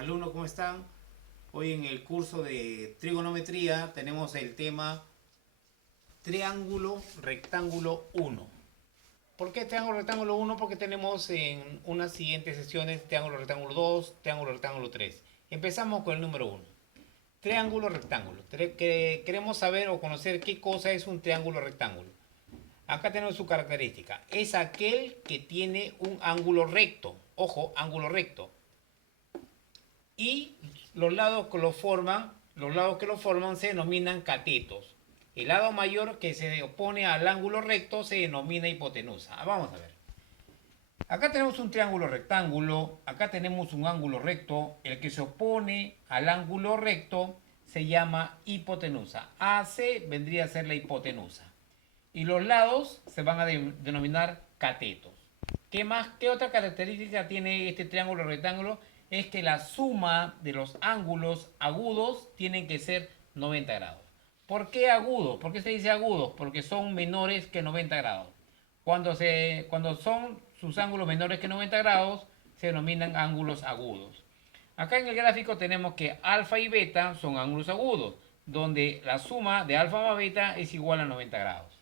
Alumnos, ¿cómo están? Hoy en el curso de trigonometría tenemos el tema triángulo rectángulo 1. ¿Por qué triángulo rectángulo 1? Porque tenemos en unas siguientes sesiones triángulo rectángulo 2, triángulo rectángulo 3. Empezamos con el número 1. Triángulo rectángulo. Queremos saber o conocer qué cosa es un triángulo rectángulo. Acá tenemos su característica. Es aquel que tiene un ángulo recto. Ojo, ángulo recto. Y los lados que lo forman se denominan catetos. El lado mayor que se opone al ángulo recto se denomina hipotenusa. Vamos a ver. Acá tenemos un triángulo rectángulo, acá tenemos un ángulo recto. El que se opone al ángulo recto se llama hipotenusa. AC vendría a ser la hipotenusa. Y los lados se van a denominar catetos. ¿Qué más? ¿Qué otra característica tiene este triángulo rectángulo? Es que la suma de los ángulos agudos tienen que ser 90 grados. ¿Por qué agudos? ¿Por qué se dice agudos? Porque son menores que 90 grados. Cuando son sus ángulos menores que 90 grados, se denominan ángulos agudos. Acá en el gráfico tenemos que alfa y beta son ángulos agudos, donde la suma de alfa más beta es igual a 90 grados.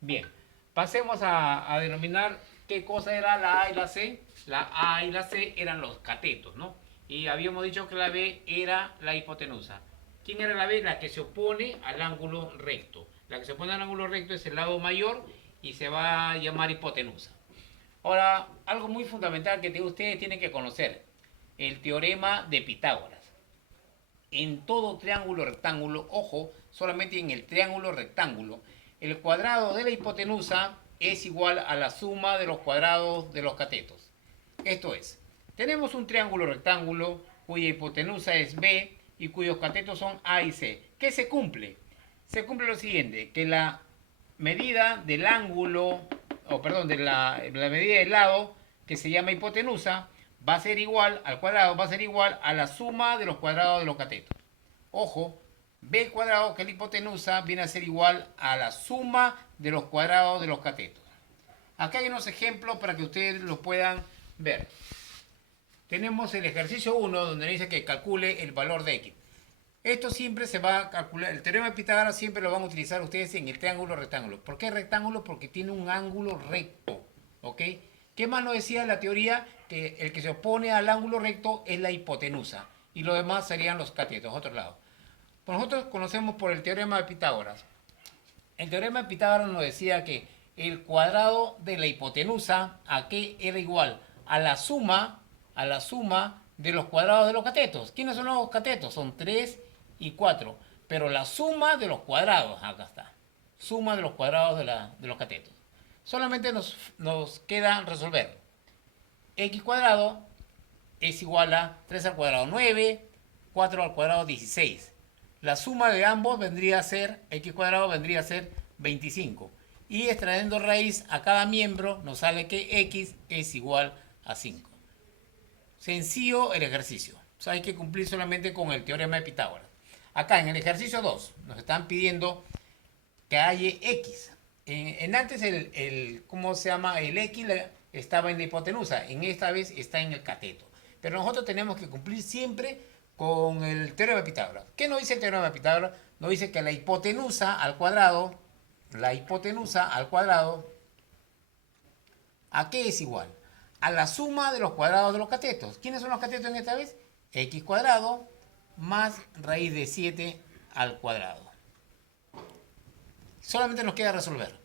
Bien, pasemos a denominar qué cosa era la A y la C. La A y la C eran los catetos, ¿no? Y habíamos dicho que la B era la hipotenusa. ¿Quién era la B? La que se opone al ángulo recto. La que se opone al ángulo recto es el lado mayor y se va a llamar hipotenusa. Ahora, algo muy fundamental que ustedes tienen que conocer, el teorema de Pitágoras. En todo triángulo rectángulo, ojo, solamente en el triángulo rectángulo, el cuadrado de la hipotenusa es igual a la suma de los cuadrados de los catetos. Esto es, tenemos un triángulo rectángulo cuya hipotenusa es B y cuyos catetos son A y C. ¿Qué se cumple? Se cumple lo siguiente, que la medida del ángulo, o perdón, de la medida del lado, que se llama hipotenusa, va a ser igual al cuadrado, va a ser igual a la suma de los cuadrados de los catetos. Ojo, b cuadrado, que es la hipotenusa, viene a ser igual a la suma de los cuadrados de los catetos. Acá hay unos ejemplos para que ustedes lo puedan ver. Tenemos el ejercicio 1 donde dice que calcule el valor de x. Esto siempre se va a calcular, el teorema de Pitágoras siempre lo van a utilizar ustedes en el triángulo rectángulo. ¿Por qué rectángulo? Porque tiene un ángulo recto, ¿ok? ¿Qué más nos decía la teoría? Que el que se opone al ángulo recto es la hipotenusa y lo demás serían los catetos, otro lado. Pues nosotros conocemos por el teorema de Pitágoras. El teorema de Pitágoras nos decía que el cuadrado de la hipotenusa, ¿a qué era igual? A la suma de los cuadrados de los catetos. ¿Quiénes son los catetos? Son 3 y 4. Pero la suma de los cuadrados, acá está. Suma de los cuadrados de los catetos. Solamente nos queda resolver. X cuadrado es igual a 3 al cuadrado 9, 4 al cuadrado 16. La suma de ambos vendría a ser, x cuadrado vendría a ser 25. Y extrayendo raíz a cada miembro nos sale que x es igual a 5. Sencillo el ejercicio. O sea, hay que cumplir solamente con el teorema de Pitágoras. Acá en el ejercicio 2 nos están pidiendo que haya x. En antes ¿cómo se llama? El x estaba en la hipotenusa. En esta vez está en el cateto. Pero nosotros tenemos que cumplir siempre con el teorema de Pitágoras. ¿Qué nos dice el teorema de Pitágoras? Nos dice que la hipotenusa al cuadrado, ¿a qué es igual? A la suma de los cuadrados de los catetos. ¿Quiénes son los catetos en esta vez? X cuadrado más raíz de 7 al cuadrado. Solamente nos queda resolver.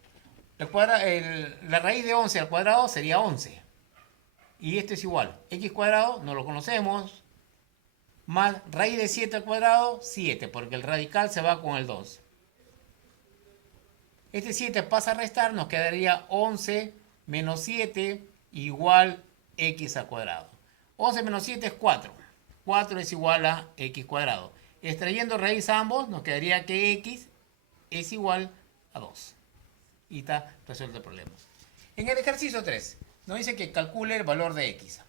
La raíz de 11 al cuadrado sería 11. Y esto es igual. X cuadrado, no lo conocemos, más raíz de 7 al cuadrado, 7, porque el radical se va con el 2. Este 7 pasa a restar, nos quedaría 11 menos 7 igual x al cuadrado. 11 menos 7 es 4. 4 es igual a x cuadrado. Extrayendo raíz a ambos, nos quedaría que x es igual a 2. Y está resuelto el problema. En el ejercicio 3, nos dice que calcule el valor de x.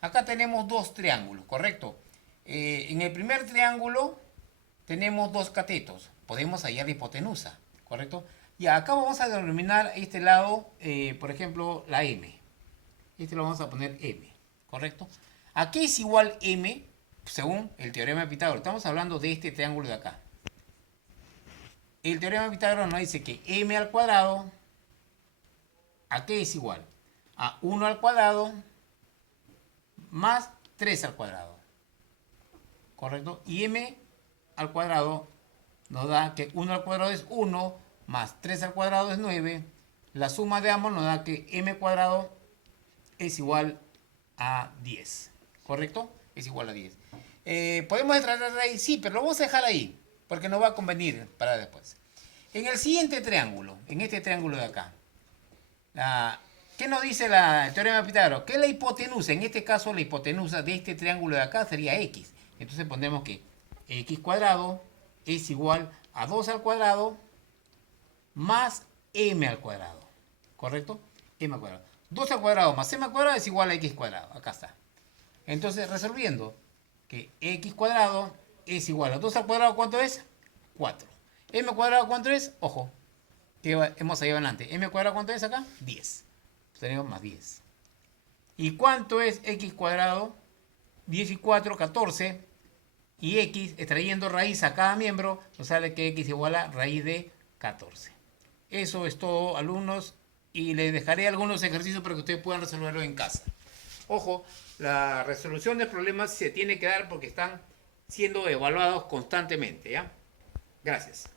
Acá tenemos dos triángulos, ¿correcto? En el primer triángulo tenemos dos catetos. Podemos hallar la hipotenusa, ¿correcto? Y acá vamos a denominar este lado, por ejemplo, la m. Este lo vamos a poner m, ¿correcto? ¿A qué es igual m? según el teorema de Pitágoras. Estamos hablando de este triángulo de acá. El teorema de Pitágoras nos dice que m al cuadrado, ¿a qué es igual? A 1 al cuadrado más 3 al cuadrado. ¿Correcto? Y m al cuadrado nos da que 1 al cuadrado es 1, más 3 al cuadrado es 9. La suma de ambos nos da que m cuadrado es igual a 10. ¿Correcto? Es igual a 10. ¿Podemos extraer de ahí? Sí, pero lo vamos a dejar ahí, porque nos va a convenir para después. En el siguiente triángulo, en este triángulo de acá, ¿qué nos dice el teorema de Pitágoras? Que la hipotenusa, en este caso la hipotenusa de este triángulo de acá sería x. Entonces ponemos que x cuadrado es igual a 2 al cuadrado más m al cuadrado. ¿Correcto? M al cuadrado. 2 al cuadrado más m al cuadrado es igual a x cuadrado. Acá está. Entonces, resolviendo que x cuadrado es igual a 2 al cuadrado, ¿cuánto es? 4. M cuadrado, ¿cuánto es? Ojo, que hemos salido adelante. M cuadrado, ¿cuánto es acá? 10. Tenemos más 10. ¿Y cuánto es x cuadrado? 10 y 4, 14. Y x, extrayendo raíz a cada miembro, nos sale que x igual a raíz de 14. Eso es todo, alumnos. Y les dejaré algunos ejercicios para que ustedes puedan resolverlo en casa. Ojo, la resolución de problemas se tiene que dar porque están siendo evaluados constantemente, ¿ya? Gracias.